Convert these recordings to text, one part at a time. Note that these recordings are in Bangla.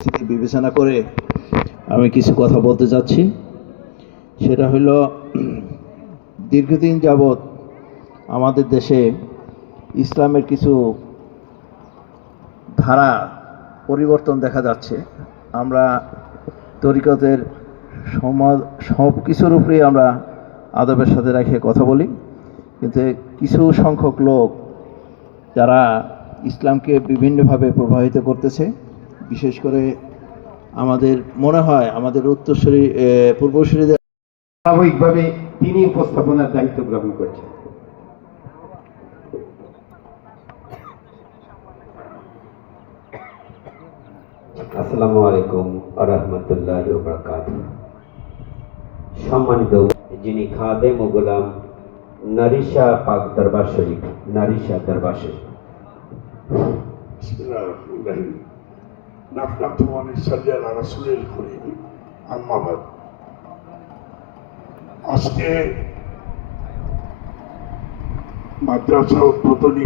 বিবেচনা করে আমি কিছু কথা বলতে চাচ্ছি। সেটা হলো, দীর্ঘদিন যাবৎ আমাদের দেশে ইসলামের কিছু ধারা পরিবর্তন দেখা যাচ্ছে। আমরা তরিকতের সব কিছুর উপরেই আমরা আদবের সাথে রেখে কথা বলি, কিন্তু কিছু সংখ্যক লোক যারা ইসলামকে বিভিন্নভাবে প্রভাবিত করতেছে, বিশেষ করে আমাদের মনে হয় আমাদের উত্তরসূরি পূর্বসূরিদের স্বাভাবিকভাবে তিনি উপস্থাপনার দায়িত্ব গ্রহণ করছেন। আসসালামু আলাইকুম ওয়া রাহমাতুল্লাহি ওয়া বারাকাতুহু। সম্মানিত যিনি খাদেম ও গোলাম নারিশা পাক দরবার শরীফ, নারিশা দরবার শরীফ। আজকে মাদ্রাসা উদ্বোধনী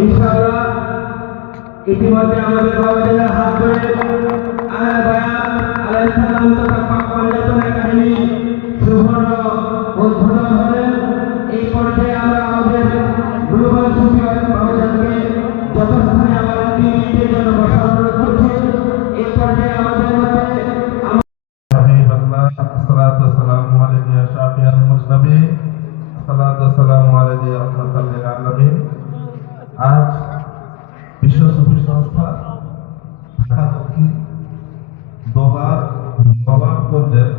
ইনশাআল্লাহ ইতিমধ্যে আমাদের বাবাদের হাত ধরে আলাইহিস সালাম তথা পাক পাঞ্জাতন একাডেমি সুবর্ণ উদ্বোধন হলেন। এই পর্যায়ে আমরা আমাদের গ্লোবাল সুফিয়ান বাবাদেরকে যথাস্থানে আমার 3 মিনিটের জন্য বসার অনুরোধ করছি। এই পর্যায়ে আমাদের মধ্যে الصلاة والسلام عليك يا شافي المسلمين الصلاة والسلام عليك يا رحمة للعالمين। আজ বিশ্ব সুফি সংস্থা ঢাকা দক্ষিণ দোহার নবাবগঞ্জের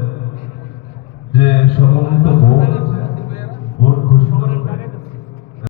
যে সমন্বিত